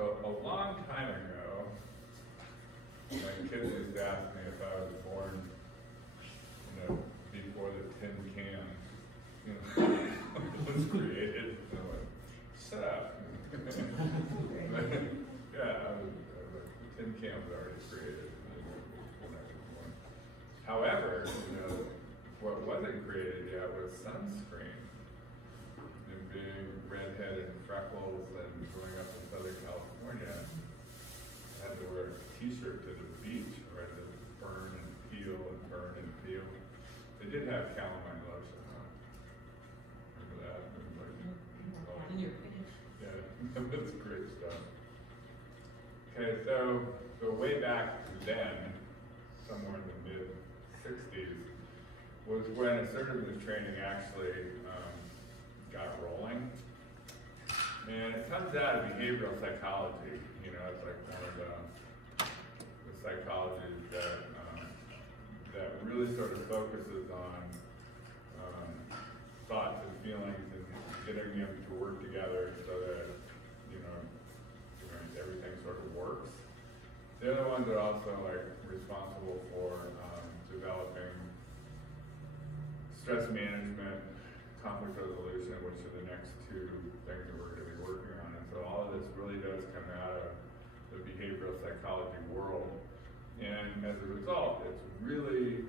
So a long time ago, my kids used to ask me if I was born, before the tin can, was created. And I'm like, shut up. Yeah, the tin can was already created. However, what wasn't created yet was sunscreen. And being redheaded and freckles and growing up in Southern California, I had to wear a t-shirt to the beach where I had to burn and peel and burn and peel. They did have calamine lotion on. Remember that? And you're finished. Yeah, that's great stuff. Okay, so way back then, somewhere in the mid-60s, was when assertiveness training actually got rolling. And it comes out of behavioral psychology. It's like one of the psychologies that really sort of focuses on thoughts and feelings and getting them to work together so that everything sort of works. They're the ones that are also responsible for developing stress management, conflict resolution, which are the next two things that we're going to be working on. And so all of this really does come out of the behavioral psychology world. And as a result, it's really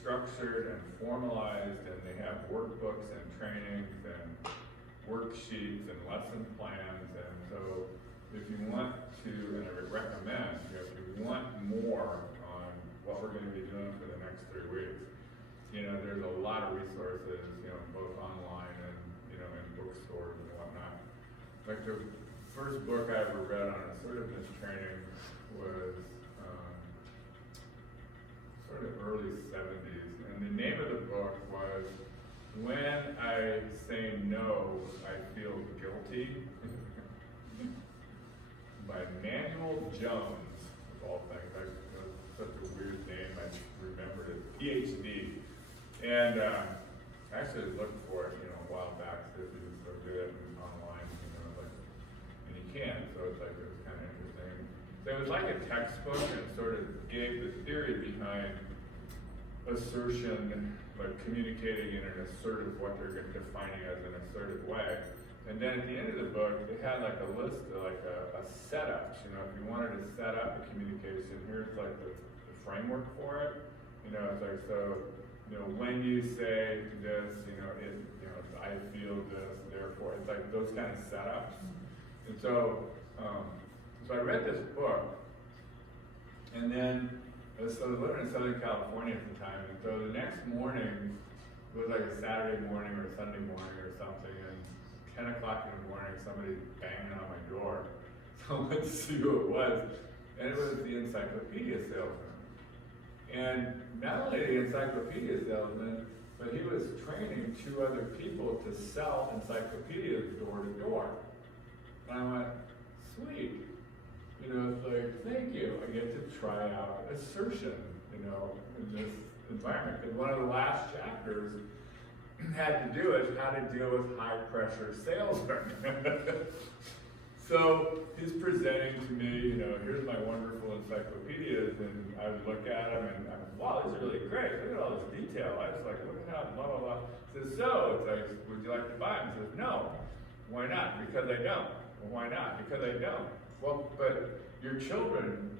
structured and formalized, and they have workbooks and trainings and worksheets and lesson plans. And so if you want to, and I would recommend, if you want more on what we're going to be doing for the next 3 weeks, there's a lot of resources, both online and, in bookstores and whatnot. Like the first book I ever read on assertiveness training was sort of early 70s. And the name of the book was When I Say No, I Feel Guilty by Manuel Jones, of all things. That was such a weird name, I remembered it. PhD. And I actually looked for it, a while back, because he was so good online, and he can, so it was kind of interesting. So it was like a textbook, and it sort of gave the theory behind assertion, like communicating in an assertive, what they're defining as an assertive way. And then at the end of the book, it had a list of a setup. If you wanted to set up a communication, here's the framework for it. It's when you say this, I feel this, therefore, it's those kind of setups. And so I read this book, and then I was living in Southern California at the time, and so the next morning, it was a Saturday morning or a Sunday morning or something, and 10 o'clock in the morning, somebody banging on my door. So I went to see who it was, and it was the encyclopedia salesman. And not only the encyclopedia salesman, but he was training 2 other people to sell encyclopedias door to door. And I went, sweet. It's thank you. I get to try out assertion, in this environment. And one of the last chapters had to do with how to deal with high pressure salesmen. So he's presenting to me, here's my wonderful encyclopedias, and I would look at them and I'm like, wow, these are really great. Look at all this detail. I was like, look at that, blah, blah, blah. He says, so, would you like to buy them? He says, no. Why not? Because I don't. Well, why not? Because I don't. Well, but your children,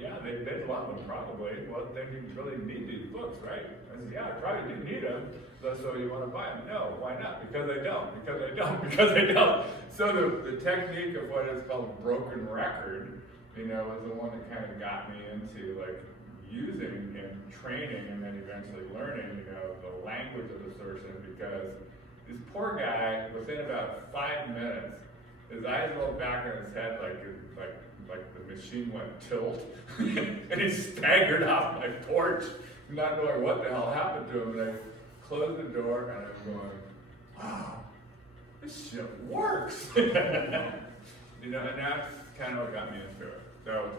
yeah, they'd love them probably. Well, then you really need these books, right? I said, yeah, I probably do need them. So you want to buy them? No, why not? Because I don't, because I don't, because I don't. So the technique of what is called broken record, is the one that kind of got me into using and training and then eventually learning, the language of assertion, because this poor guy, within about 5 minutes, his eyes rolled back on his head like the machine went tilt, and he staggered off my porch, not knowing what the hell happened to him. And I closed the door, and I'm going, wow, this shit works. And that's kind of what got me into it. So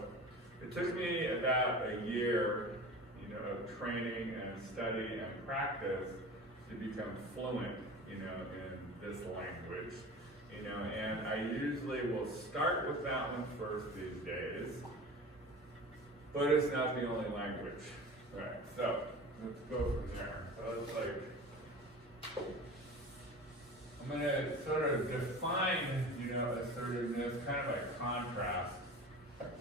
it took me about a year, of training and study and practice to become fluent, in this language. you know, and I usually will start with that one first these days, but it's not the only language. Right, so let's go from there. So it's like, I'm gonna sort of define, you know, assertiveness kind of by contrast,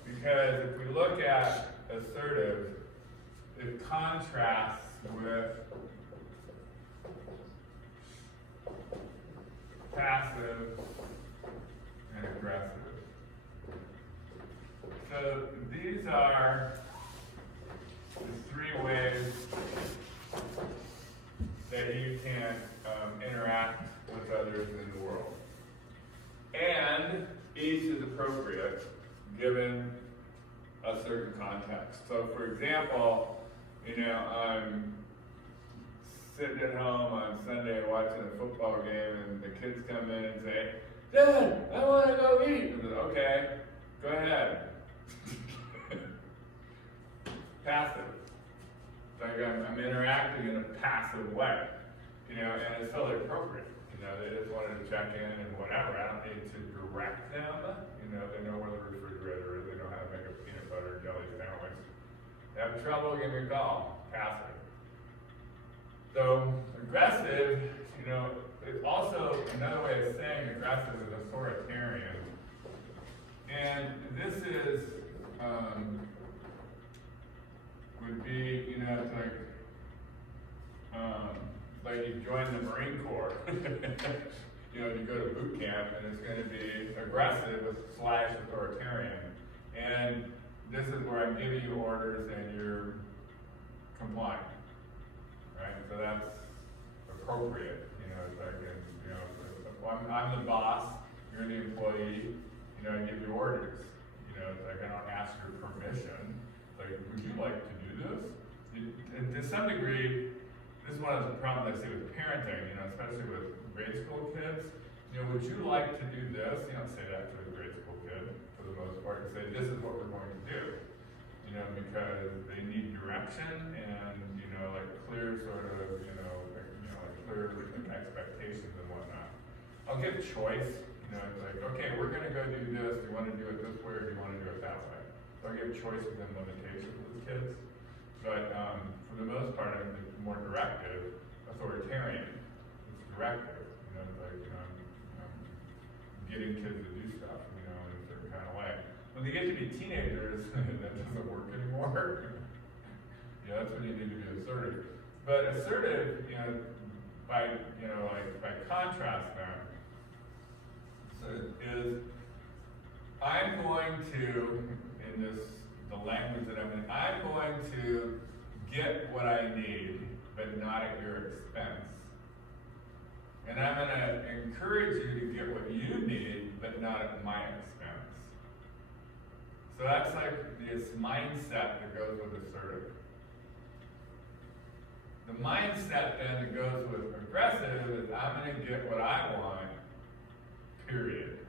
because if we look at assertive, it contrasts with passive and aggressive. So these are the three ways that you can interact with others in the world. And each is appropriate given a certain context. So for example, you know, I'm sitting at home on Sunday watching a football game and the kids come in and say, "Dad, I want to go eat." And I say, "Okay, go ahead." Passive. Like I'm interacting in a passive way, you know, and it's totally appropriate. You know, they just wanted to check in and whatever. I don't need to direct them. You know, they know where the refrigerator is. They know how to make a peanut butter and jelly sandwich. They have trouble, give me a call. Passive. So aggressive, you know, it's also another way of saying aggressive is authoritarian. And this is would be, you know, it's like you join the Marine Corps. You know, you go to boot camp and it's going to be aggressive / authoritarian. And this is where I'm giving you orders and you're complying, right? So that's appropriate. You know, it's like, you know, I'm the boss, you're the employee. You know, I give you orders. You know, it's like I don't ask your permission. Like, would you like to do this? And to some degree, this is one of the problems I see with parenting, you know, especially with grade school kids. You know, would you like to do this? You don't say that to a grade school kid, for the most part. You say, this is what we're going to do. You know, because they need direction and, you know, like clear sort of, you know, like clear expectations and whatnot. I'll give choice. You know, it's like, okay, we're going to go do this. Do you want to do it this way or do you want to do it that way? So I give choice within limitations with kids. But for the most part, I'm more directive, authoritarian. It's directive. You know, it's like, you know, I'm getting kids to do stuff, you know, in a certain kind of way. When they get to be teenagers, that doesn't work anymore. Yeah, that's when you need to be assertive. But assertive, you know, by, you know, like by contrast then, so is I'm going to, in this, the language that I'm going to get what I need, but not at your expense. And I'm going to encourage you to get what you need, but not at my expense. So that's like this mindset that goes with assertive. The mindset then that goes with aggressive is I'm going to get what I want, period.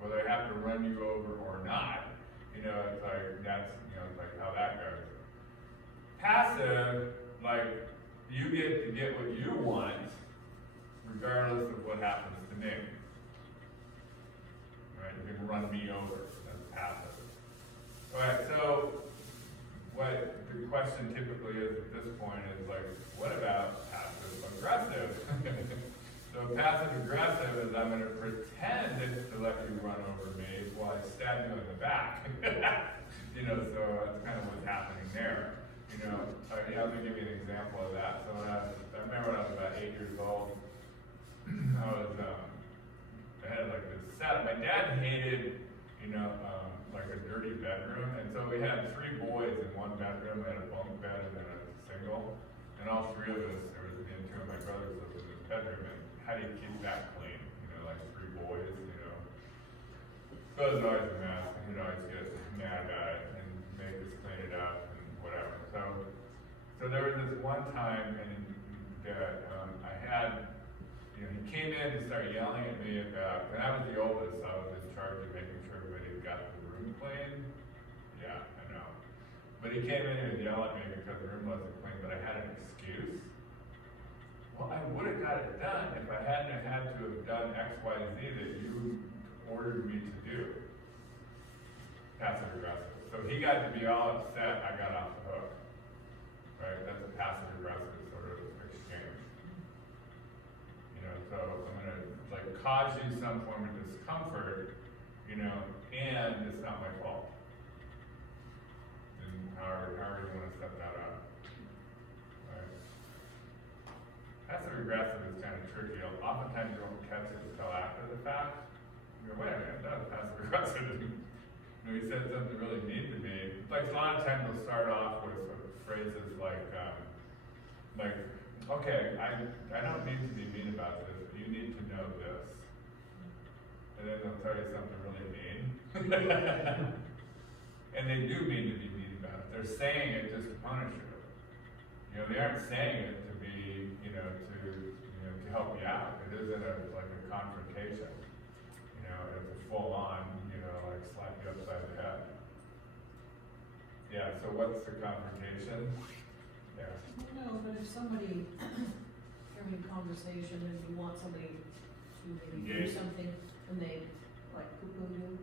Whether I have to run you over or not. You know, it's like, that's, you know, it's like how that goes. Passive, like, you get to get what you want, regardless of what happens to me. Right, you can run me over, that's passive. All right, so, what the question typically is at this point is like, what about passive aggressive? So passive aggressive is I'm going to pretend to let you run over me while I stab you in the back. You know, so that's kind of what's happening there. You know, let me give you an example of that. So I remember when I was about 8 years old, I had like this set. My dad hated, you know, like a dirty bedroom, and so we had 3 boys in one bedroom. We had a bunk bed and then a single, and all 3 of us, there was me and 2 of my brothers lived in this bedroom. And how do you keep that clean? You know, like 3 boys, you know. So it was always a mess, and you'd always get mad about it and make us clean it up and whatever. So there was this one time and that I had, you know, he came in and started yelling at me about, and I was the oldest, so I was in charge of making sure everybody got the room clean. Yeah, I know. But he came in and would yell at me because the room wasn't clean, but I had an excuse. Well, I would have got it done if I hadn't had to have done done X, Y, Z that you ordered me to do. Passive aggressive. So he got to be all upset, I got off the hook. Right? That's a passive aggressive sort of exchange. You know, so I'm gonna like cause you some form of discomfort, you know, and it's not my fault. And however you wanna set that up. Right? Passive aggressive is kind of tricky. Oftentimes you don't catch it until after the fact. You go, wait a minute, that was passive aggressive. You know, he said something really mean to me. Like a lot of times they'll start off with sort of phrases like, okay, I don't need to be mean about this, but you need to know this. And then they'll tell you something really mean. And they do mean to be mean about it. They're saying it just to punish you. You know, they aren't saying it to be, to help you out. It isn't like a confrontation. You know, it's a full on, like slap you upside the head. Yeah, so what's the confrontation? Yeah. No, but if somebody, you're in conversation and you want somebody to maybe do Engage. something and they like poo-poo you,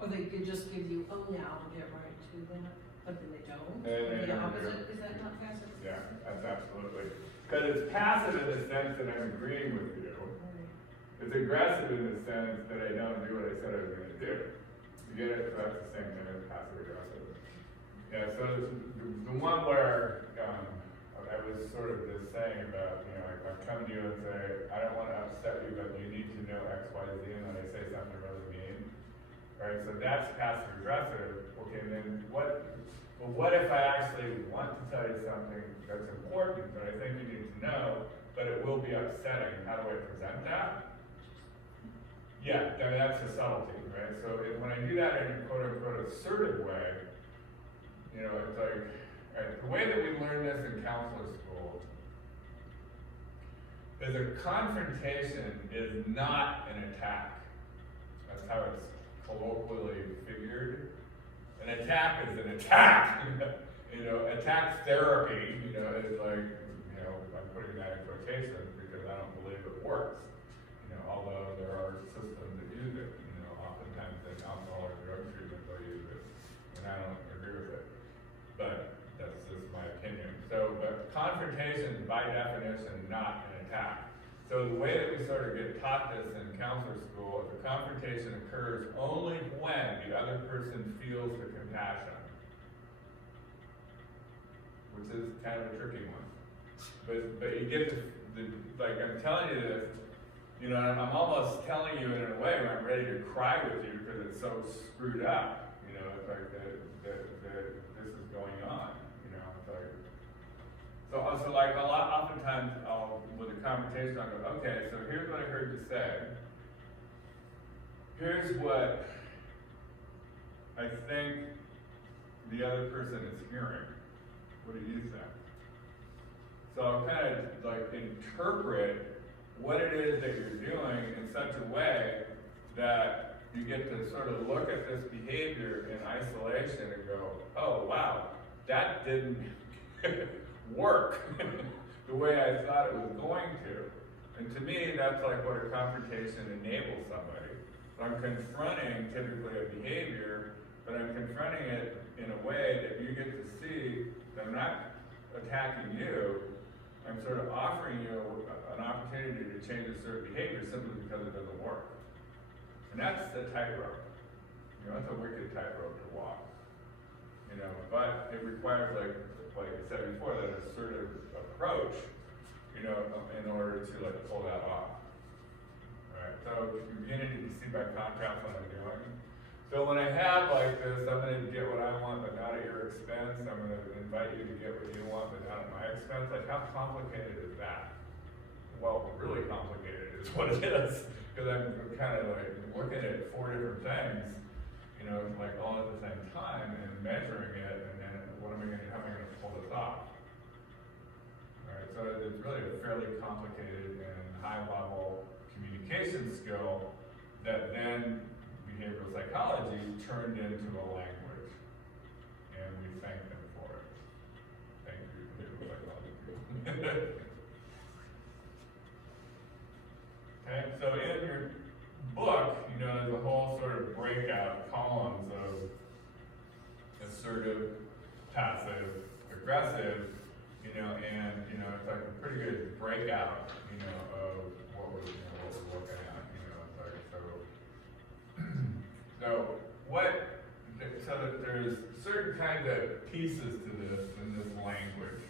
or they could just give you, oh yeah, I'll get right to that, but then they don't. And The opposite, is that not passive? Yeah, that's absolutely. Because it's passive in the sense that I'm agreeing with you. Right. It's aggressive in the sense that I don't do what I said I was going to do. You get it? So that's the same thing as passive aggressive. Yeah, so the one where I was sort of just saying about, I come to you and say, I don't want to upset you, but you need to know X, Y, Z, and then I say something really mean. Right, so that's passive aggressive. Okay, then what if I actually want to tell you something that's important that I think you need to know, but it will be upsetting? How do I present that? Yeah, I mean, that's a subtlety, right? So when I do that in a quote-unquote assertive way, it's like, right, the way that we learn this in counselor school is a confrontation is not an attack. That's how it's colloquially figured. An attack is an attack. Attack therapy, is like, I'm putting that in quotations because I don't believe it works. Although there are systems that use it, oftentimes in alcohol or drug treatment they'll use it, and I don't agree with it. But that's just my opinion. So, but confrontation is by definition not an attack. So the way that we sort of get taught this in counselor school is a confrontation occurs only when the other person feels the compassion, which is kind of a tricky one. But you get like I'm telling you this, I'm almost telling you in a way where I'm ready to cry with you because it's so screwed up. It's like that this is going on. It's like so like oftentimes with a conversation I'll go, okay, so here's what I heard you say. Here's what I think the other person is hearing. What do you think? So I'll kind of like interpret what it is that you're doing in such a way that you get to sort of look at this behavior in isolation and go, oh wow, that didn't work the way I thought it was going to. And to me, that's like what a confrontation enables somebody. So I'm confronting typically a behavior, but I'm confronting it in a way that you get to see that I'm not attacking you. I'm sort of offering you an opportunity to change a certain behavior simply because it doesn't work. And that's the tightrope. That's a wicked tightrope to walk. But it requires, like I said before, that assertive approach, in order to like pull that off. Right? So you're beginning to see by contrast what I'm doing. So when I have like this, I'm going to get what I want, but not at your expense. I'm going to invite you to get what you want, but not at my expense. Like, how complicated is that? Well, really complicated is what it is, because I'm kind of like looking at 4 different things, like all at the same time, and measuring it, and then how am I going to pull this off? All right, so it's really a fairly complicated and high-level communication skill that then behavioral psychology turned into a language, and we thank them for it. Thank you, behavioral psychology. Okay, so in your pieces to this in this language.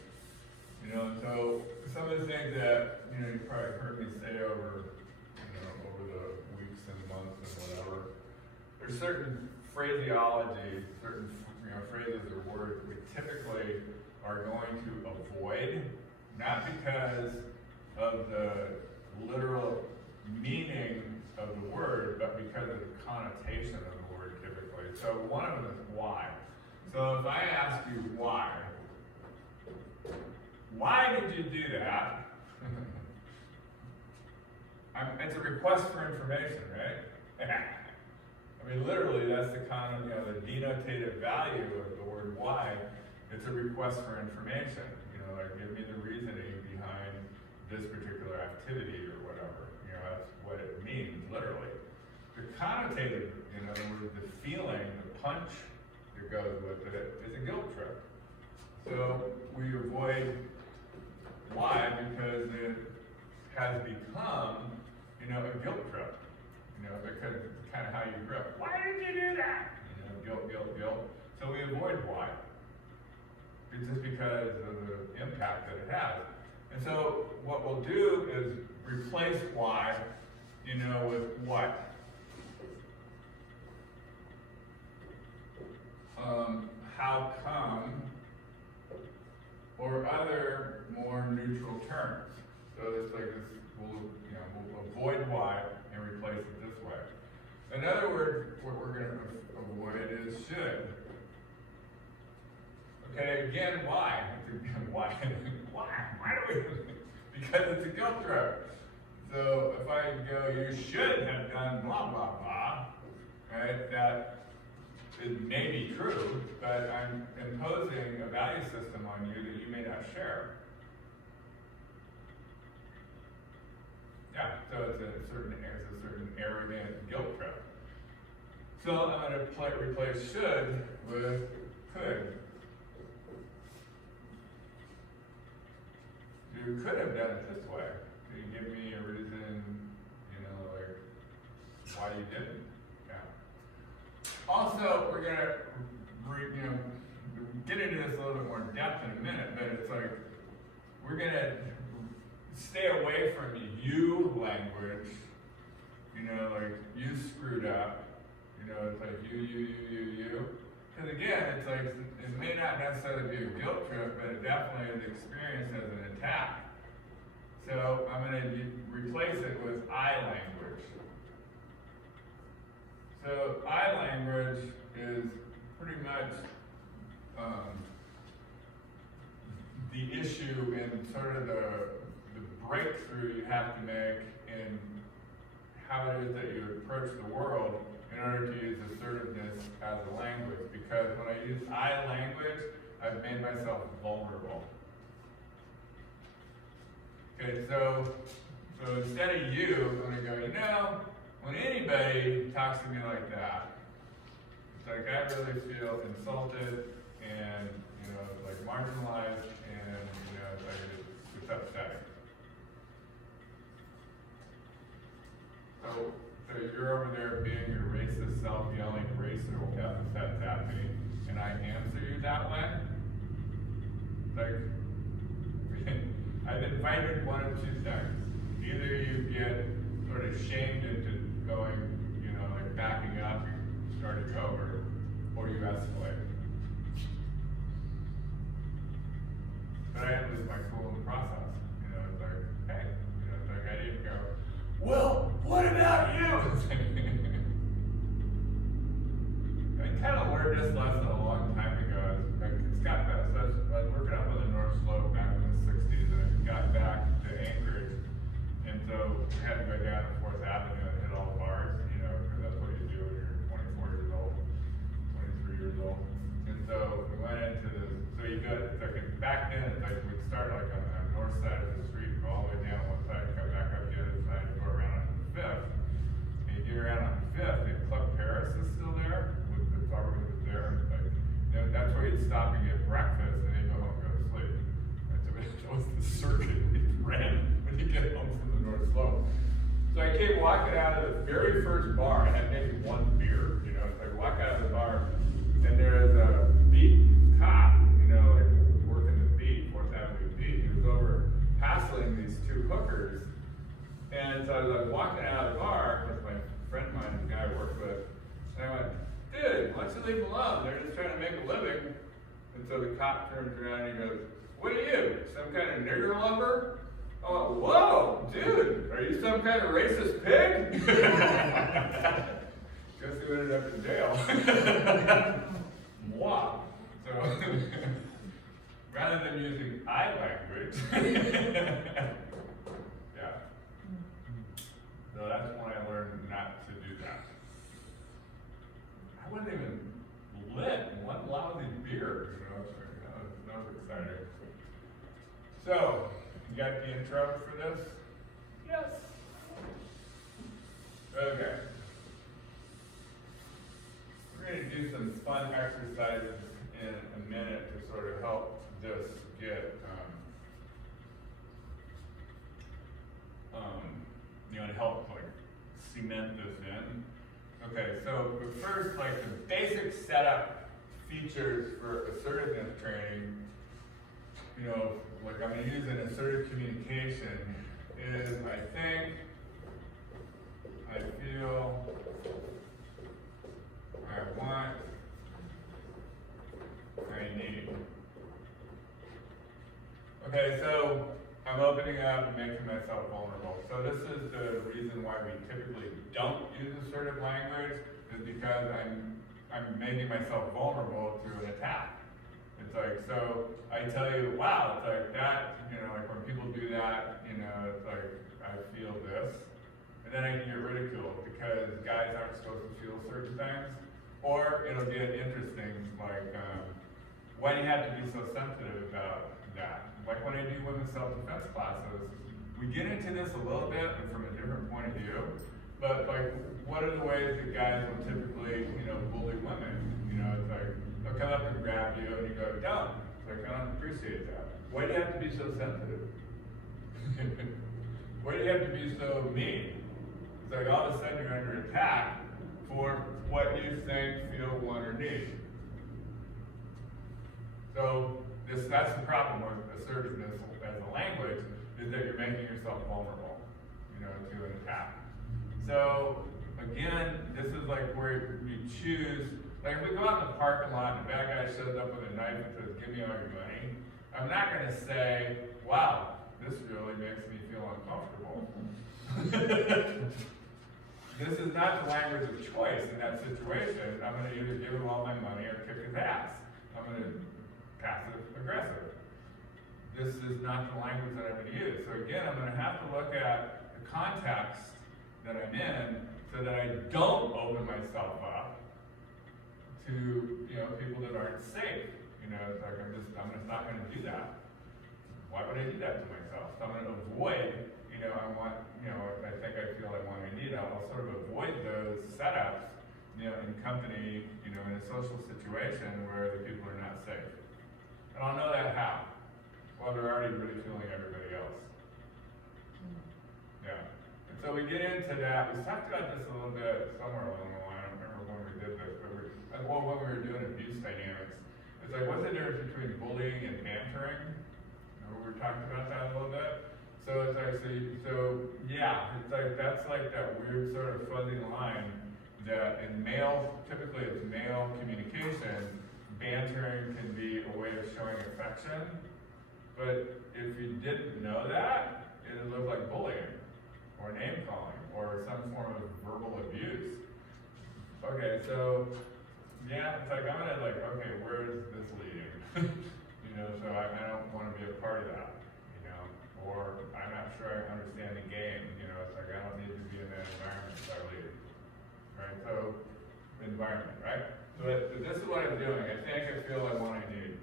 You know, and so some of the things that, you know, you probably heard me say over, you know, over the weeks and months and whatever, there's certain phraseology, certain, you know, phrases or words we typically are going to avoid, not because of the literal meaning of the word, but because of the connotation of the word typically. So one of them is why. So if I ask you why did you do that? It's a request for information, right? I mean, literally, that's the kind of, you know, the denotative value of the word why. It's a request for information. You know, like, give me the reasoning behind this particular activity or whatever. You know, that's what it means, literally. The connotative, in other words, the feeling, the punch that goes with it, is a guilt trip. So we avoid why because it has become, you know, a guilt trip. You know, because it's kind of how you grew up. Why did you do that? You know, guilt, guilt, guilt. So we avoid why. It's just because of the impact that it has. And so what we'll do is replace why, you know, with what. How come, or other more neutral terms. So it's like this, we'll avoid why and replace it this way. In other words, what we're going to avoid is should. Okay, again, why? Why? Why do we? Because it's a guilt trip. So if I go, you should have done blah, blah, blah, right? That it may be true, but I'm imposing a value system on you that you may not share. Yeah, so it's a certain arrogant guilt trip. So I'm going to replace should with could. You could have done it this way. Could you give me a reason, you know, like why you didn't? Yeah. Also, we're going to, you know, get into this a little bit more depth in a minute, but it's like we're going to stay away from you language. You know, like you screwed up. You know, it's like you. Because again, it's like, it may not necessarily be a guilt trip, but it definitely is experienced as an attack. So I'm going to replace it with I language. So I language is pretty much the issue and sort of the breakthrough you have to make in how it is that you approach the world in order to use assertiveness as a language. Because when I use I language, I've made myself vulnerable. Okay, so instead of you, I'm going to go, you know, when anybody talks to me like that, it's like I really feel insulted and, you know, like marginalized and, you know, it's like it's upsetting. So you're over there being your racist self, yelling racist epithets at me, and I answer you that way? Like, I've invited one of two things. Either you get sort of shamed into going, you know, like backing up, starting over, or you escalate. But I didn't lose my cool in the process. You know, it's like, hey, you know, it's like I didn't go, well, what about you? I kind of learned this lesson a long time ago. It's got that. So I was working up on the North Slope back in the 60s, and I got back to Anchorage. And so we had to go down to 4th Avenue and hit all the bars, you know, because that's what you do when you're 24 years old, 23 years old. And so we went into this, so you go, it's like, back then, it's like we'd start like on the north side of the street, go all the way down one side, come back up the other side, and go around on the 5th. And you get around on the 5th, and Club Paris is still there, with the property was there. Like, you know, that's where you'd stop and get breakfast, and then go home and go to sleep. Right? So that was the circuit we ran when you get home from the North Slope. So I came walking out of the very first bar. I had maybe one beer, you know. So I walk out of the bar, and there's a beat cop And so I was like walking out of the bar with my friend of mine, the guy I worked with, and I went, dude, why don't you leave them alone? They're just trying to make a living. And so the cop turns around and he goes, what are you, some kind of nigger lover? I went, whoa, dude, are you some kind of racist pig? Guess he ended up in jail. Wow. So, rather than using I language, yeah. So that's when I learned not to do that. I wasn't even lit in one lousy beer, you know, so that was exciting. So, you got the intro for this? Yes. Okay. We're going to do some fun exercises in a minute to sort of help this get, to help like cement this in. Okay, so but first, like the basic setup features for assertiveness training, you know, like I'm going to use an assertive communication is I think, I feel, I want, I need. Okay, so I'm opening up and making myself vulnerable. So this is the reason why we typically don't use assertive language, is because I'm making myself vulnerable to an attack. It's like, so I tell you, wow, it's like that, you know, like when people do that, you know, it's like, I feel this. And then I can get ridiculed because guys aren't supposed to feel certain things. Or it'll get interesting, like, why do you have to be so sensitive about that? Like when I do women's self-defense classes, we get into this a little bit and from a different point of view, but like, what are the ways that guys will typically, you know, bully women? You know, it's like, they'll come up and grab you and you go, don't. It's like, I don't appreciate that. Why do you have to be so sensitive? Why do you have to be so mean? It's like all of a sudden you're under attack for what you think, feel, want, or need. So that's the problem with assertiveness as a language, is that you're making yourself vulnerable, you know, to an attack. So again, this is like where you choose, like if we go out in the parking lot and the bad guy shows up with a knife and says, give me all your money, I'm not gonna say, wow, this really makes me feel uncomfortable. This is not the language of choice in that situation. I'm gonna either give him all my money or kick his ass. I'm gonna passive aggressive. This is not the language that I'm going to use. So again, I'm going to have to look at the context that I'm in so that I don't open myself up to, you know, people that aren't safe. You know, it's like I'm just not going to do that. Why would I do that to myself? So I'm going to avoid, you know, I want, you know, I think I feel I want, I need, I'll sort of avoid those setups, you know, in company, you know, in a social situation where the people are not safe. And I'll know that how? Well, they're already ridiculing everybody else. Yeah. And so we get into that. We talked about this a little bit somewhere along the line. I don't remember when we did this, but when we were doing abuse dynamics. It's like, what's the difference between bullying and bantering? Remember we were talking about that a little bit? So it's like, yeah, it's like, that's like that weird sort of fuzzy line that in male, typically it's male communication, bantering can be a way of showing affection, but if you didn't know that, it would look like bullying, or name calling, or some form of verbal abuse. Okay, so, yeah, it's like, I'm gonna like, okay, where is this leading? You know, so I don't wanna be a part of that, you know, or I'm not sure I understand the game, you know, it's like, I don't need to be in that environment if I leave, right? So, environment, right? So this is what I'm doing. I think, I feel, I want, I need.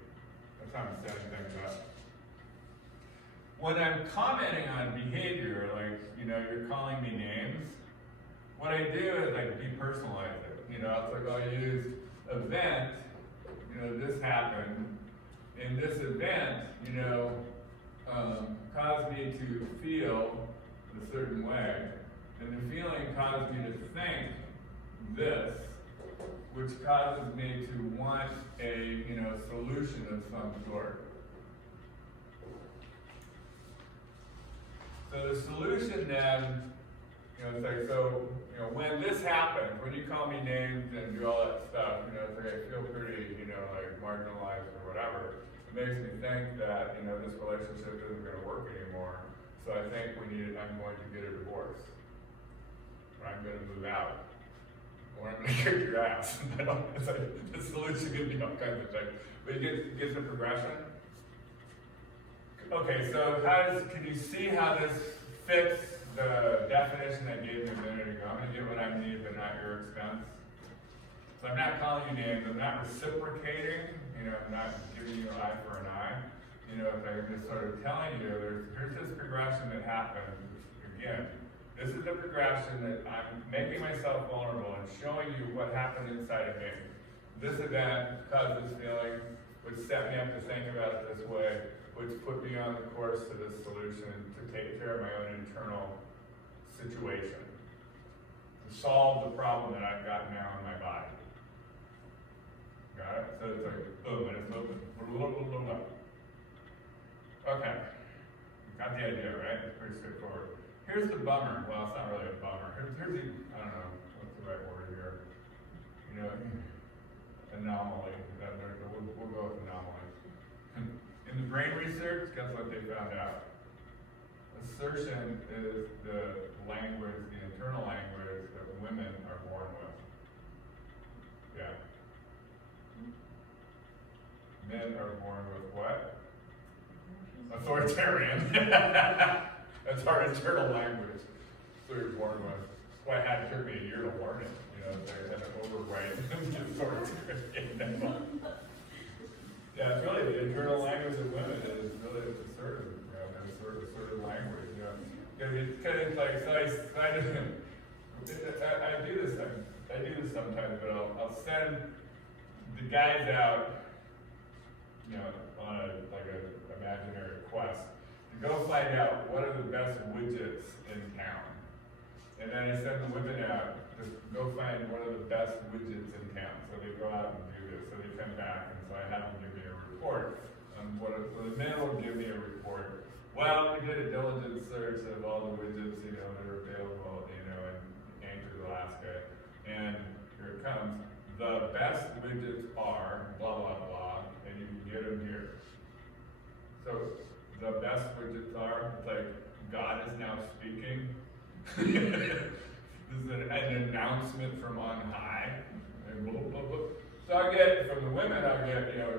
That's how I'm setting things up. When I'm commenting on behavior, like, you know, you're calling me names, what I do is I depersonalize it. You know, it's like I'll use event, you know, this happened, and this event, you know, caused me to feel a certain way, and the feeling caused me to think this, which causes me to want a, you know, solution of some sort. So the solution then, it's like, so, when this happens, when you call me names and do all that stuff, it's like I feel pretty, like marginalized or whatever. It makes me think that, this relationship isn't gonna work anymore. So I think I'm going to get a divorce. Or I'm gonna move out. Or I'm gonna kick your ass. It's like, the solution could be all kinds of things. But you get the progression. Okay, so can you see how this fits the definition I gave you a minute ago? I'm gonna get what I need, but not your expense. So I'm not calling you names, I'm not reciprocating, I'm not giving you eye for an eye. If I'm just sort of telling you, here's this progression that happens. Again, this is the progression that I'm making myself vulnerable and showing you what happened inside of me. This event caused this feeling, which set me up to think about it this way, which put me on the course to this solution to take care of my own internal situation, to solve the problem that I've got now in my body. Got it? So it's like, boom, and it's open. Okay, got the idea, right? It's pretty straightforward. Here's the bummer. Well, it's not really a bummer. Here's the, I don't know, what's the right word here? Anomaly. We'll go with anomaly. In the brain research, guess what they found out? Assertion is the language, the internal language that women are born with. Yeah. Men are born with what? Authoritarian. That's our internal language. So you're born with. That's why it took me a year to learn it. They had an overweight authoritarian. Yeah, it's really the internal language of women is really assertive, assertive language, Because it's like, so I do this sometimes, but I'll send the guys out, on an imaginary quest to go find out what are the best widgets in town. And then I send the women out to go find what are the best widgets in town. So they go out and do this. So they come back, and so I have them give me a report. So the men will give me a report. Well, we did a diligent search of all the widgets, that are available, in Anchorage, Alaska. And here it comes. The best widgets are blah, blah, blah, and you can get them here. So the best widgets are, it's like God is now speaking. This is an announcement from on high. And blah, blah, blah. So I get, from the women, we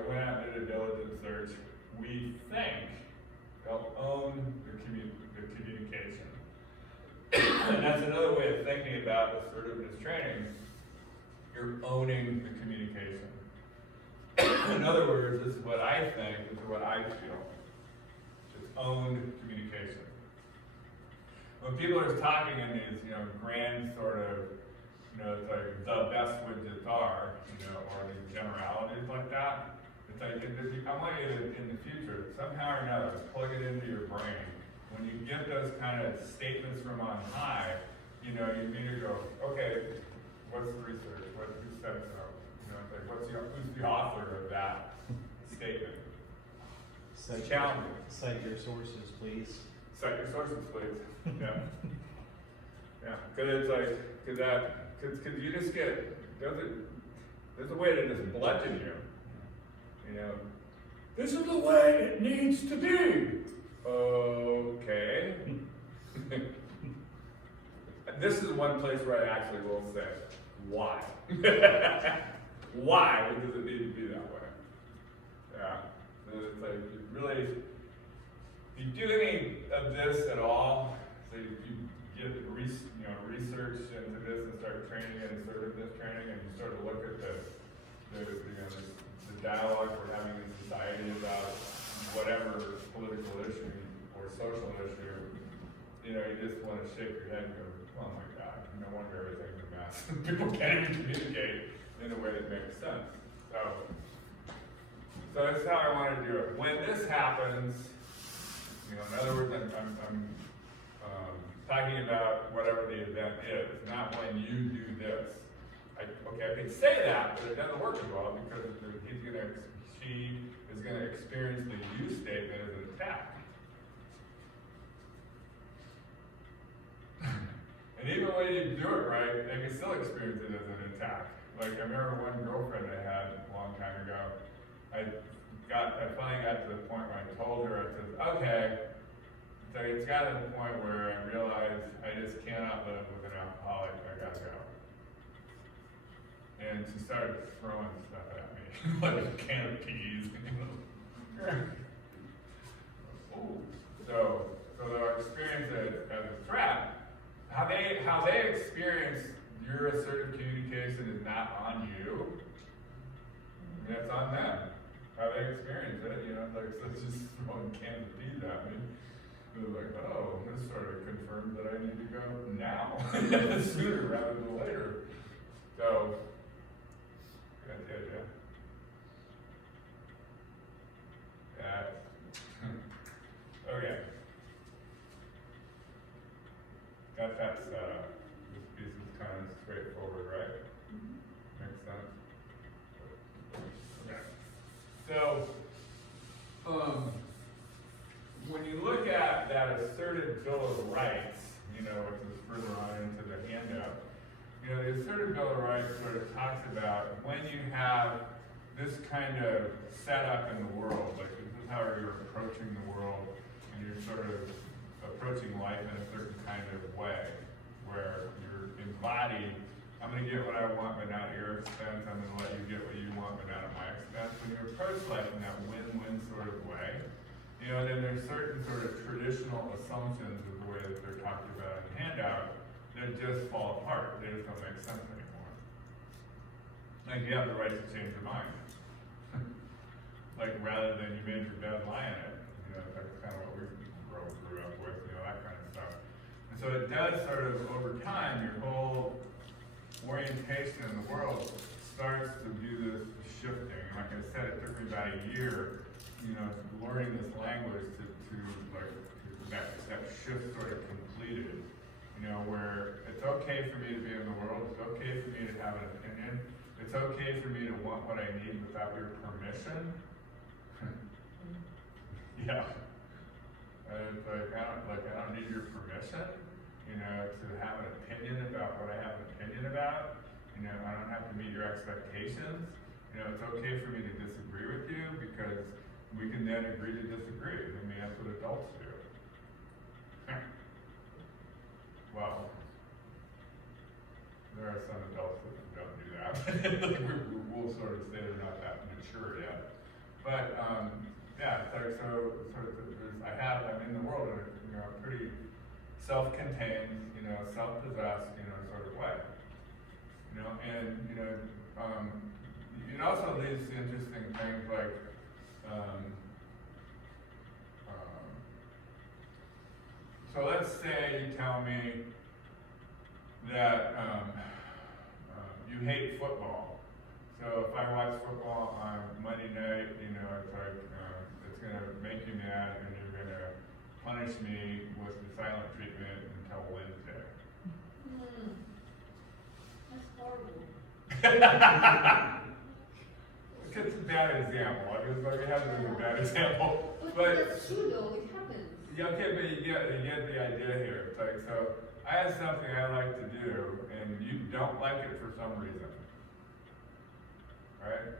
went out and did a diligent search. We think they'll own the communication. And that's another way of thinking about assertiveness training. You're owning the communication. In other words, this is what I think, this is what I feel. It's owned communication. When people are talking in these, grand sort of, it's like the best widgets are, or these generalities like that, it's like, I want you to, in the future, somehow or another, plug it into your brain. When you get those kind of statements from on high, you need to go, okay, what's the research? Who said so? It's like, who's the author of that statement? It's challenging. Cite your sources, please. Cite your sources, please. Yeah. Yeah, because it's like, because you just get, there's a way to just bludgeon you. This is the way it needs to be. Okay. This is one place where I actually will say, why? Why does it need to be that way? Yeah. It's like, really, if you do any of this at all, so you get research into this and start training in assertiveness training, and you sort of look at the dialogue we're having in society about whatever political issue or social issue, you just want to shake your head and go, oh my God, no wonder everything's a mess. People can't even communicate in a way that makes sense. So that's how I want to do it. When this happens, in other words, I'm talking about whatever the event is, not when you do this. I can say that, but it doesn't work as well because she is gonna experience the you statement as an attack. And even when you do it right, they can still experience it as an attack. Like, I remember one girlfriend I had a long time ago, I finally got to the point where I told her, I said, okay, so it's gotten to the point where I realized I just cannot live with an alcoholic, I gotta go. And she started throwing stuff at me, like a can of peas. So they'll experience it as a threat. How they experience your assertive communication is not on you. That's on them. How they experience it, like, so it's just throwing cans of peas at me. They're like, oh, this sort of confirms that I need to go now, sooner rather than later. So, that's the idea. Okay. Got that set up. This piece is kind of straightforward, right? Makes sense? Okay. So, when you look at that assertive Bill of Rights, which is further on into the handout, the assertive Bill of Rights sort of talks about when you have this kind of setup in the world, like this is how you're approaching the world, and you're sort of approaching life in a certain kind of way, where you're embodied, I'm going to get what I want, but not at your expense. I'm going to let you get what you want, but not at my expense. When you approach life in that win-win sort of way, and then there's certain sort of traditional assumptions of the way that they're talked about in the handout that just fall apart. They just don't make sense anymore. Like, you have the right to change your mind. Like, rather than you made your bed, lie in it. That's kind of what we grew up with, that kind of stuff. And so it does sort of, over time, your whole orientation in the world starts to do this shifting. And like I said, it took me about a year, learning this language to like, that shift sort of completed. Where it's okay for me to be in the world, it's okay for me to have an opinion, it's okay for me to want what I need without your permission. Yeah. And it's like, I don't need your permission, to have an opinion about what I have an opinion about. I don't have to meet your expectations. It's okay for me to disagree with you because we can then agree to disagree. That's what adults do. Well, there are some adults that don't do that. We'll sort of say they're not that mature yet. But, yeah, it's like, I'm in the world in a pretty self-contained, self-possessed, sort of way. And, it also leads to interesting things like, so let's say you tell me that you hate football. So if I watch football on Monday night, it's like, it's going to make you mad and you're going to punish me with the silent treatment until Wednesday. That's horrible. It's a bad example. I guess like we have to do a bad example. But that's true though, it happens. Yeah, okay, but you get the idea here. It's like, so I have something I like to do, and you don't like it for some reason, right?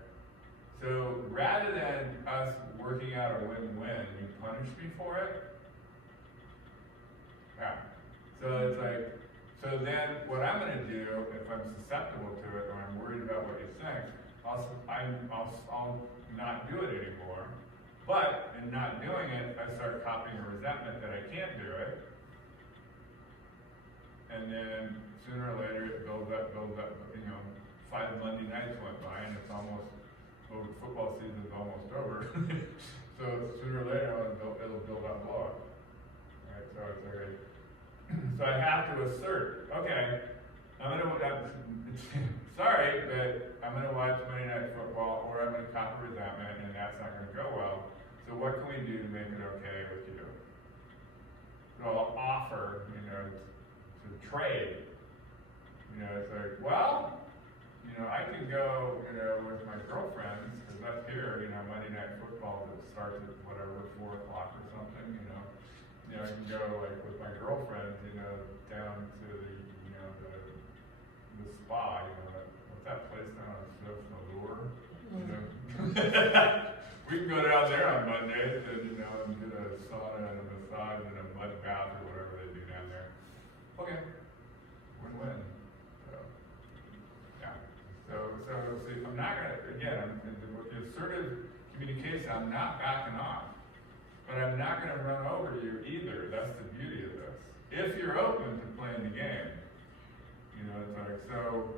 So rather than us working out a win-win, you punish me for it. Yeah. So it's like, so then what I'm going to do, if I'm susceptible to it or I'm worried about what you think, I'll not do it anymore. But in not doing it, I start copying a resentment that I can't do it. And then sooner or later it builds up, 5 Monday nights went by and it's almost, football season's almost over. So sooner or later it'll build up more. Right? So it's like, so I have to assert, okay, sorry, but I'm going to watch Monday Night Football or I'm going to cop a resentment and that's not going to go well. So what can we do to make it okay with you? So I'll offer, to trade. It's like, well, I can go, with my girlfriends, because up here, Monday Night Football that starts at whatever, 4 o'clock or something, I can go like with my girlfriends, down to the spa, you know, what's that place down on Smith's Allure? You know? We can go down there on Mondays and, you know, and get a sauna and a massage and a mud bath or whatever they do down there. Okay, win-win. So, yeah. So see, I'm not gonna, again, with the assertive communication, I'm not backing off. But I'm not gonna run over you either. That's the beauty of this. If you're open to playing the game. You know, it's like, so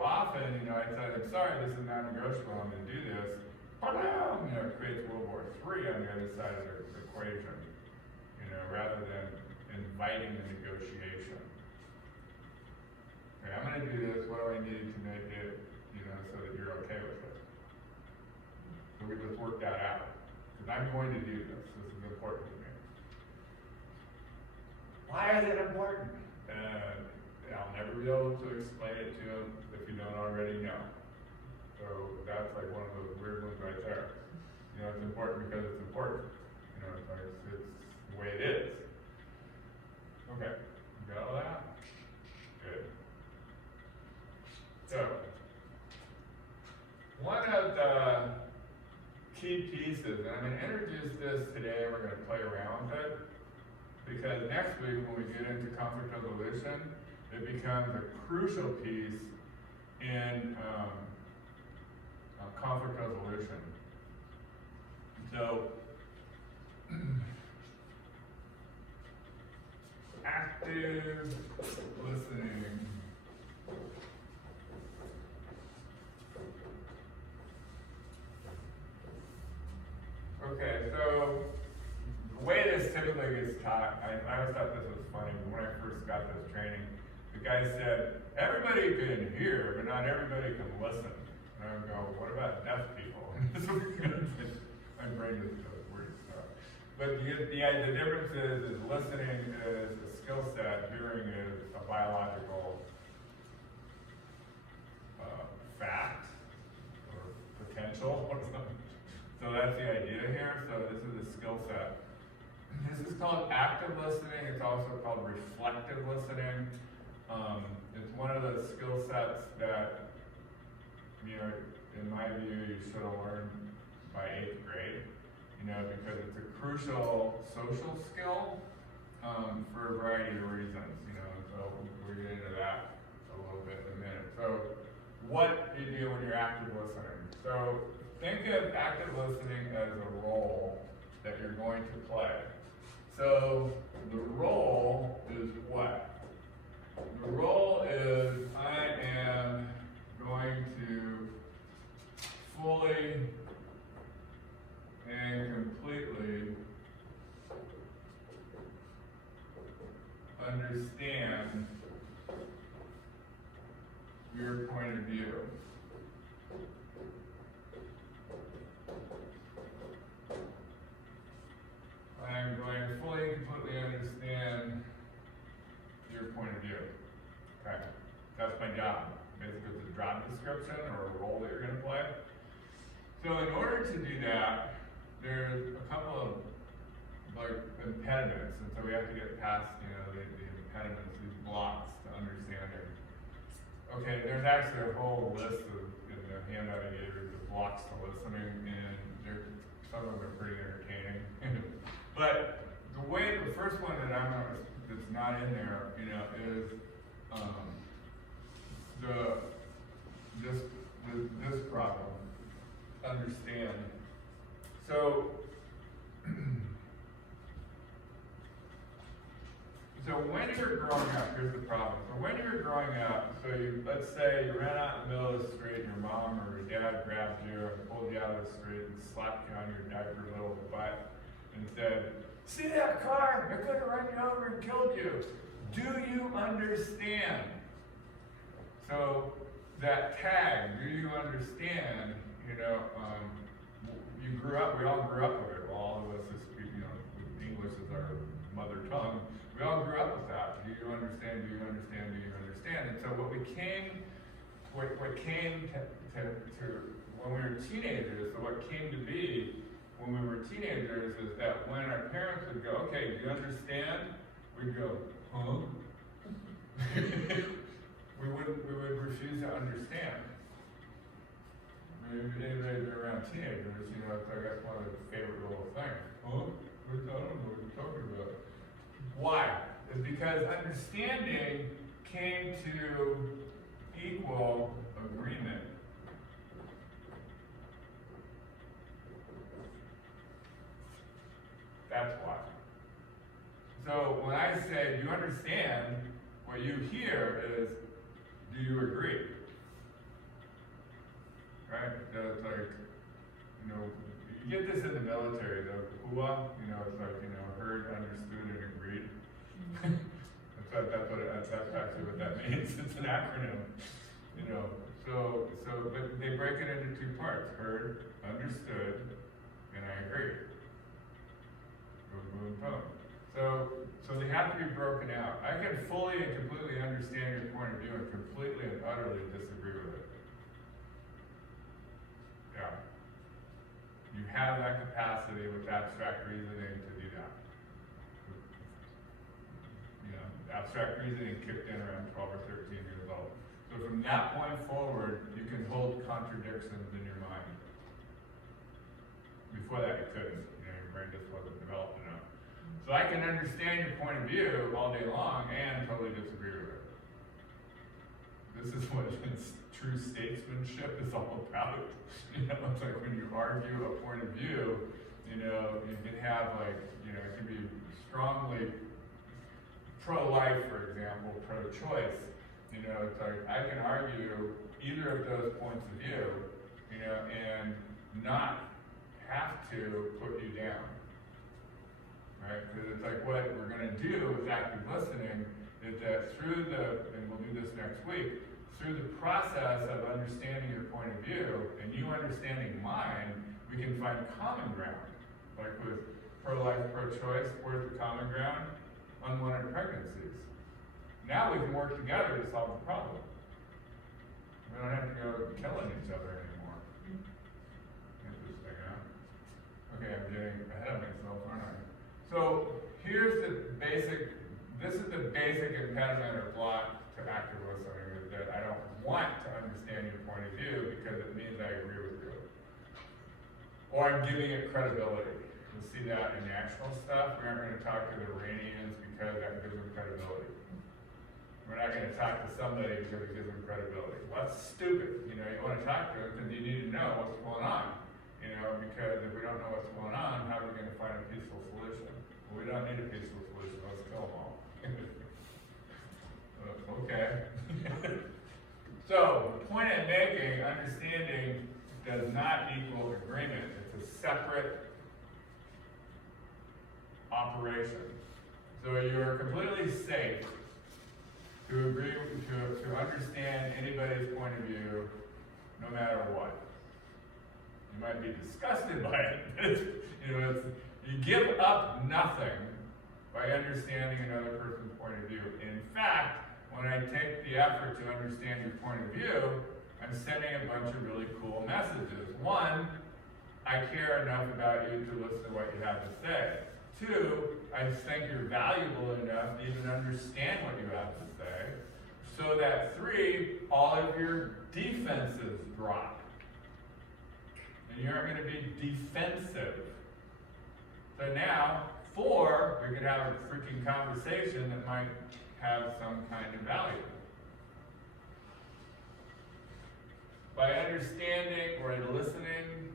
often, you know, I said, I'm sorry, this is non-negotiable, I'm gonna do this. You know, it creates World War III on the other side of the equation, you know, rather than inviting the negotiation. Okay, I'm gonna do this, what do I need to make it, you know, so that you're okay with it? So we just work that out, because I'm going to do this, this is important to me. Why is it important? I'll never be able to explain it to them if you don't already know. So that's like one of those weird ones right there. You know, it's important because it's important. You know, it's like it's the way it is. Okay, you got all that? Good. So, one of the key pieces, and I'm going to introduce this today, and we're going to play around with it, because next week when we get into conflict resolution, it becomes a crucial piece in conflict resolution. So, active listening. Okay, so the way this typically gets taught, I always thought this was funny when I first got this training. The guy said, everybody can hear, but not everybody can listen. And I would go, what about deaf people? My brain is just weird stuff. But the difference is listening is a skill set, hearing is a biological fact or potential or something. So that's the idea here. So this is a skill set. This is called active listening. It's also called reflective listening. It's one of those skill sets that, you know, in my view, you should have learned by 8th grade, you know, because it's a crucial social skill for a variety of reasons, you know, so we'll get into that a little bit in a minute. So what do you do when you're active listening? So think of active listening as a role that you're going to play. So the role is what? The role is I am going to fully and completely understand your point of view. I'm going to fully and completely understand your point of view. Okay, that's my job. Basically, it's a job description or a role that you're going to play. So in order to do that, there's a couple of like impediments, and so we have to get past, you know, the impediments, these blocks to understand it. Okay, there's actually a whole list of, in the handout I gave you, the blocks to listening, and some of them are pretty entertaining. But the first one that that's not in there, you know, is this problem. Understand. So when you're growing up, here's the problem. So when you're growing up, let's say you ran out in the middle of the street, and your mom or your dad grabbed you and pulled you out of the street and slapped you on your diaper little butt and said, "See that car? It could have run you over and killed you. Do you understand?" So that tag, do you understand, you know, you grew up, we all grew up with it. Well, all of us, you know, English is our mother tongue. We all grew up with that. Do you understand? Do you understand? Do you understand? And so what came to when we were teenagers, so what came to be when we were teenagers is that when our parents would go, "Okay, do you understand?" We'd go, "Huh?" we would refuse it's like that's one of the favorite little things. Huh? I don't know what you're talking about. Why? It's because understanding came to equal agreement. That's why. So when I say, do you understand, what you hear is, do you agree? Right? So it's like, you know, you get this in the military, the HUA, you know, it's like, you know, heard, understood, and agreed. That's actually what that means. It's an acronym, you know. But they break it into two parts: heard, understood, and I agree. Boom, boom, boom. So they have to be broken out. I can fully and completely understand your point of view and completely and utterly disagree with it. Yeah. You have that capacity with abstract reasoning to do that. You know, abstract reasoning kicked in around 12 or 13 years old. So from that point forward, you can hold contradictions in your mind. Before that, you couldn't. You know, your brain just wasn't developed enough. So I can understand your point of view all day long and totally disagree with it. This is what true statesmanship is all about. You know, it's like when you argue a point of view, you know, you can have like, you know, it can be strongly pro-life, for example, pro-choice. You know, it's like I can argue either of those points of view, you know, and not have to put you down. Right? Because it's like what we're going to do with active listening is that through and we'll do this next week, through the process of understanding your point of view and you understanding mine, we can find common ground. Like with pro-life, pro-choice, where's the common ground? Unwanted pregnancies. Now we can work together to solve the problem. We don't have to go killing each other anymore. Interesting, huh? Okay, I'm getting ahead of myself, aren't I? So here's this is the basic impediment or block to active listening, is that I don't want to understand your point of view because it means I agree with you. Or I'm giving it credibility. You'll see that in natural stuff. We aren't going to talk to the Iranians because that gives them credibility. We're not going to talk to somebody because it gives them credibility. Well, that's stupid. You know, you want to talk to them because you need to know what's going on. You know, because if we don't know what's going on, how are we going to find a peaceful solution? Well, we don't need a peaceful solution. Let's kill them all. Okay. So, the point I'm making, understanding does not equal agreement. It's a separate operation. So you're completely safe to agree, to understand anybody's point of view, no matter what. You might be disgusted by it. You give up nothing by understanding another person's point of view. In fact, when I take the effort to understand your point of view, I'm sending a bunch of really cool messages. One, I care enough about you to listen to what you have to say. Two, I think you're valuable enough to even understand what you have to say. So that three, all of your defenses drop. And you aren't going to be defensive. So now, four, we could have a freaking conversation that might have some kind of value. By understanding or listening,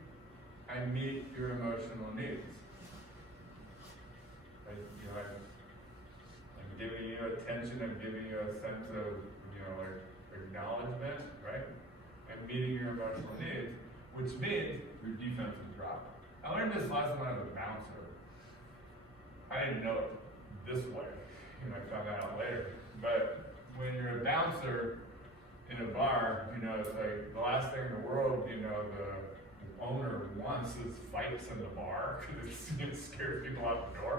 I meet your emotional needs. I'm giving you attention, I'm giving you a sense of, like acknowledgement, right? I'm meeting your emotional needs, which means your defenses drop. I learned this lesson when I was a bouncer. I didn't know it this way, I found that out later. But when you're a bouncer in a bar, it's like the last thing in the world, the owner wants is fights in the bar because it scares people out the door.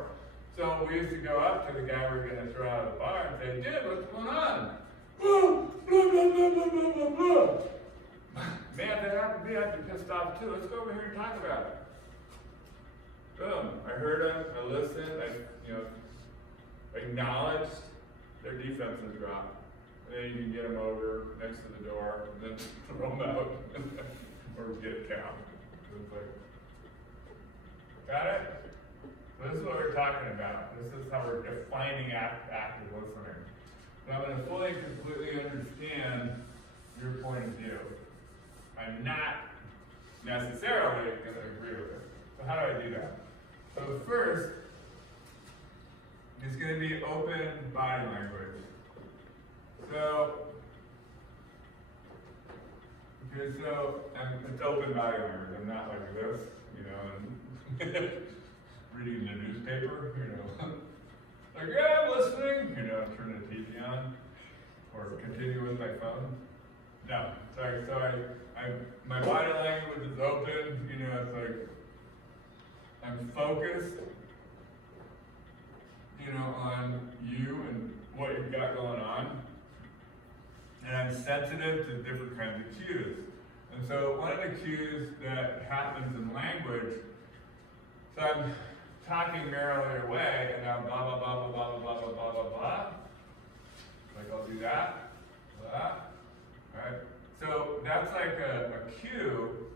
So we used to go up to the guy we were going to throw out of the bar and say, dude, what's going on? Blah, blah, blah, blah, blah, blah, blah. Man, if it happened to me, I'd be pissed off too. Let's go over here and talk about it. Boom. I heard them, I listened, I acknowledged their defenses drop. And then you can get them over next to the door, and then throw them out, or get a cow. It's like, Got it? So this is what we're talking about. This is how we're defining active listening. So I'm going to fully and completely understand your point of view. I'm not necessarily going to agree with it. So how do I do that? So first, it's going to be open body language. So, it's open body language. I'm not like this, you know, and reading the newspaper, you know. Like, yeah, I'm listening, you know, turn the TV on, or continue with my phone. No, sorry, my body language is open, you know, it's like, I'm focused, you know, on you and what you've got going on. And I'm sensitive to different kinds of cues. And so one of the cues that happens in language, so I'm talking merrily away, and I'm blah, blah, blah, blah, blah, blah, blah, blah, blah, blah. Like I'll do that, blah, right? So that's like a cue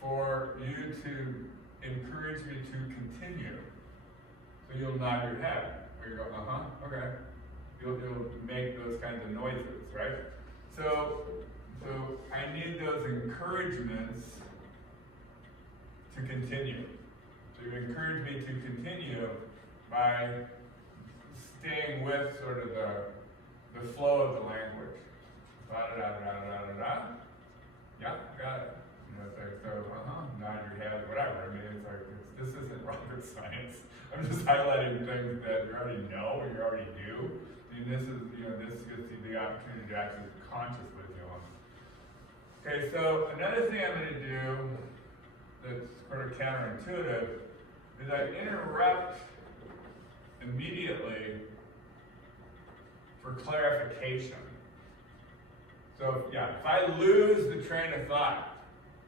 for you to encourage me to continue. So you'll nod your head, or you go, okay. You'll make those kinds of noises, right? So I need those encouragements to continue. So you encourage me to continue by staying with sort of the flow of the language. Da-da-da-da-da-da-da. Yeah, got it. You know, it's like, so, nod your head, whatever. I mean, it's like, this isn't rocket science. I'm just highlighting things that you already know or you already do. And this is, you know, this gives you the opportunity to actually consciously do them. Okay, so another thing I'm going to do that's sort of counterintuitive is I interrupt immediately for clarification. So, yeah, if I lose the train of thought,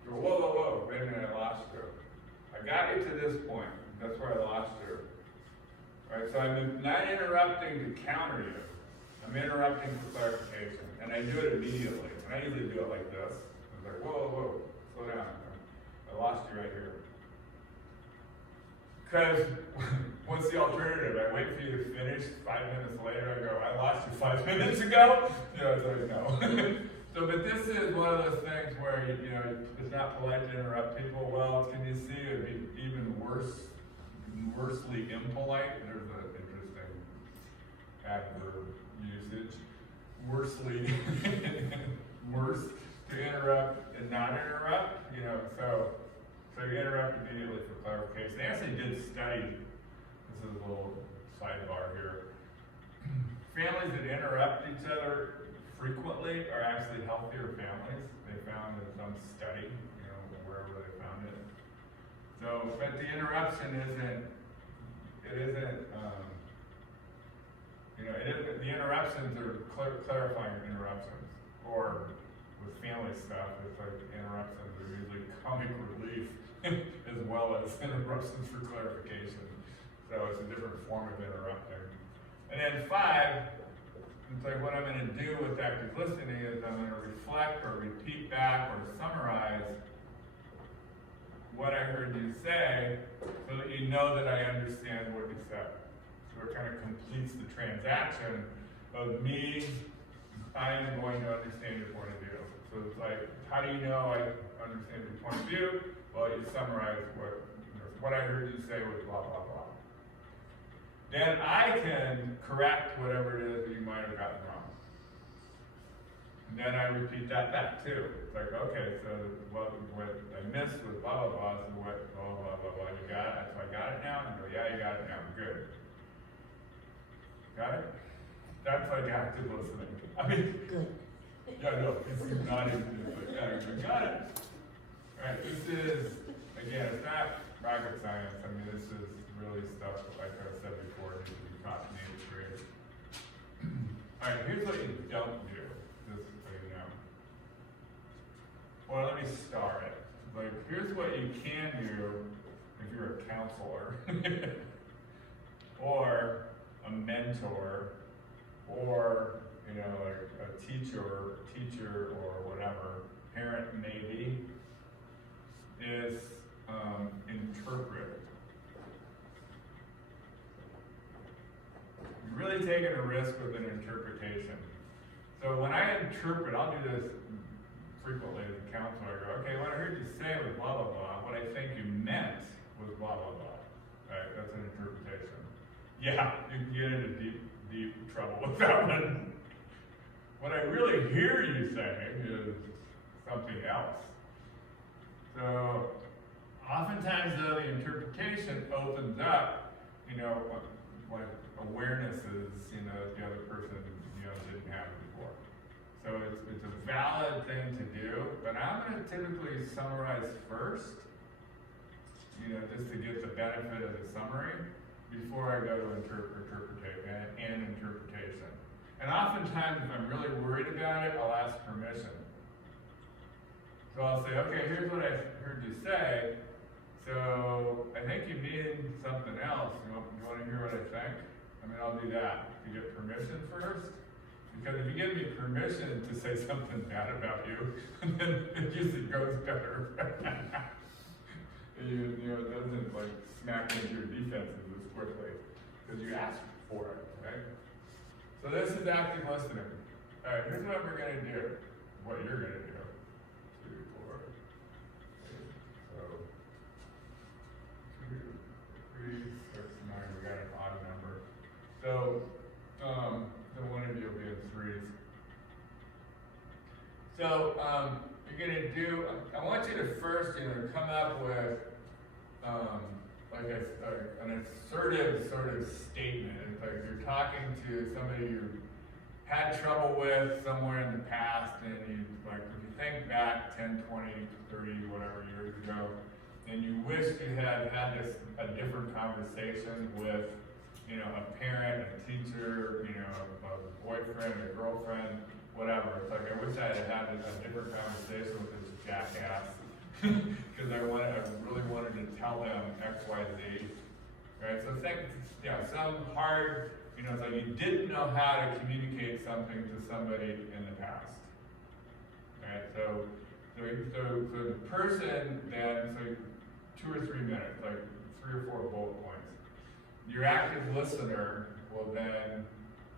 go, whoa, whoa, whoa, wait a minute, I lost you. I got you to this point. That's where I lost you. Right, so I'm not interrupting to counter you. I'm interrupting for clarification. And I do it immediately. And I usually do it like this. I'm like, whoa, whoa, whoa, slow down. I lost you right here. Because what's the alternative? I wait for you to finish, 5 minutes later I go, I lost you 5 minutes ago? You know, it's like, no. So, but this is one of those things where, you know, it's not polite to interrupt people. Well, can you see it would be even worsely impolite? There's an interesting adverb usage. Worsely, worse to interrupt and not interrupt, you know, so you interrupt immediately for clarification. They actually did study, this is a little sidebar here, families that interrupt each other frequently are actually healthier families. They found in some study, you know, wherever they found it. So, but the interruption isn't, the interruptions are clarifying interruptions. Or with family stuff, it's like interruptions are usually comic relief as well as interruptions for clarification. So it's a different form of interrupting. And then 5, it's like what I'm going to do with active listening is I'm going to reflect or repeat back or summarize what I heard you say so that you know that I understand what you said. So it kind of completes the transaction of me, I am going to understand your point of view. So it's like, how do you know I understand your point of view? Well, you summarize what I heard you say was blah, blah, blah. Then I can correct whatever it is that you might have gotten wrong. And then I repeat that back too. It's like, okay, so what I missed was blah, blah, blah, so what, blah, blah, blah, blah, you got it? So I got it now? And you go, yeah, you got it now, good. Got it? That's like active listening. I mean, Good. yeah, no, it's not even, like, yeah, you got it. Right, this is, again, it's not rocket science. I mean, this is really stuff, like I said before, needs to be taught in the industry. All right, here's what you don't do, just so you know. Well, let me star it. Like, here's what you can do if you're a counselor, or a mentor, or, you know, like a teacher or whatever, parent maybe, is interpret. really taking a risk with an interpretation. So when I interpret, I'll do this frequently as a counselor. I go, okay, what I heard you say was blah, blah, blah. What I think you meant was blah, blah, blah. Right, that's an interpretation. Yeah, you can get into deep, deep trouble with that one. What I really hear you saying is something else. So, oftentimes though, the interpretation opens up, like awarenesses, that the other person, didn't have before. So it's a valid thing to do, but I'm going to typically summarize first, just to get the benefit of the summary before I go to interpretation. And oftentimes, if I'm really worried about it, I'll ask permission. So I'll say, okay, here's what I heard you say. So I think you mean something else. You want to hear what I think? I'll do that. You get permission first. Because if you give me permission to say something bad about you, then it usually goes better. It doesn't like smack into your defenses as quickly because you asked for it, right? So this is active listening. All right, here's what we're gonna do. What you're gonna do. 2, 4, 8. So 2, 3, 6, 9. We got an odd number. So the one of you will be in threes. So you're gonna do. I want you to first, come up with like an assertive sort of statement. It's like you're talking to somebody you had trouble with somewhere in the past, and you like if you think back 10, 20, 30, whatever years ago, and you wish you had a different conversation with, a parent, a teacher, a boyfriend, a girlfriend, whatever. It's like I wish I had a different conversation with this jackass because I really wanted to tell them X, Y, Z. Right? So think, some hard, it's like you didn't know how to communicate something to somebody in the past. Right? So the person then, 2 or 3 minutes, like 3 or 4 bullet points. Your active listener will then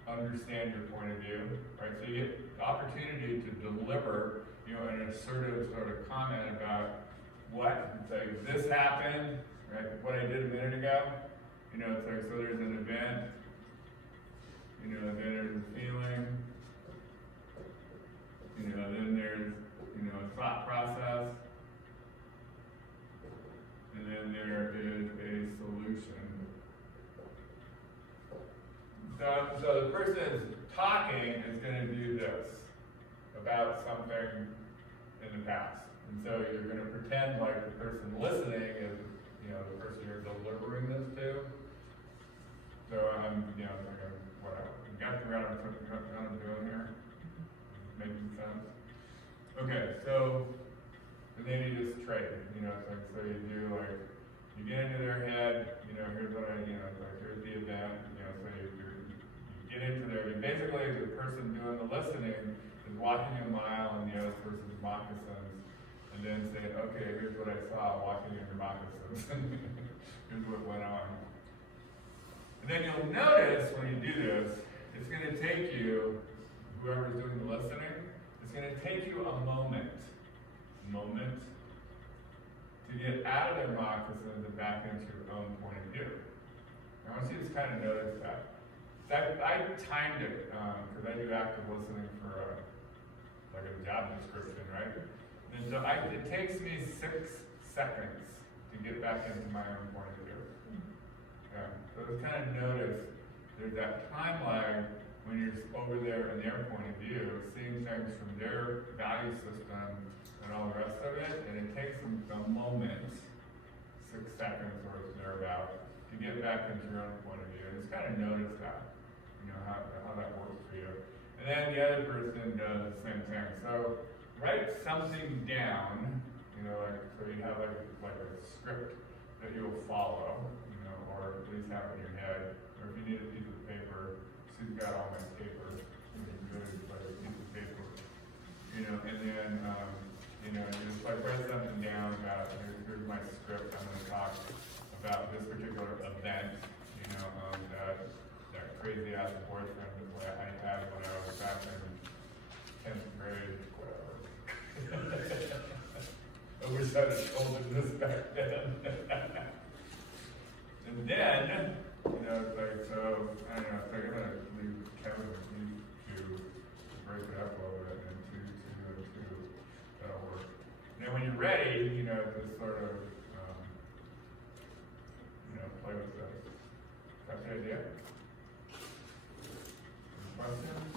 understand your point of view, right? So you get the opportunity to deliver, an assertive sort of comment about what, it's like this happened, right? What I did a minute ago, it's like, so there's an event, then there's a feeling, then there's, a thought process, and then there is a solution. So the person talking is going to do this about something in the past. And so you're going to pretend like the person listening is, the person you're delivering this to. So I'm, whatever. You got what I'm doing here? Making sense? Okay, so, and then you just trade, so you do like, you get into their head, here's what like here's the event, so you get into there. Basically, the person doing the listening is walking a mile in the other person's moccasins, and then saying, okay, here's what I saw walking in your moccasins. Here's what went on. And then you'll notice when you do this, it's going to take you, whoever's doing the listening, it's going to take you a moment to get out of their moccasins and back into your own point of view. I want you to just kind of notice that. I timed it because I do active listening for like a job description, right? And so it takes me 6 seconds to get back into my own point of view. Yeah. So just kind of notice there's that time lag when you're over there in their point of view, seeing things from their value system and all the rest of it, and it takes them a moment, 6 seconds or thereabout, to get back into your own point of view. And just kind of notice that. How that works for you. And then the other person does the same thing. So write something down, so you have like a script that you'll follow, or at least have in your head. Or if you need a piece of paper, she's got all my paper, good, like a piece of paper. And then you just like write something down about here's my script. I'm going to talk about this particular event, that crazy ass boyfriend that I had when I was back in 10th grade, whatever. I wish I'd have told him this back then. And then, you know, it's like, so, I don't know, it's like, I'm gonna leave Kevin with you to break it up a little bit and two, that'll work. And then when you're ready, you know, to sort of, you know, play with this. That's the idea. Any questions?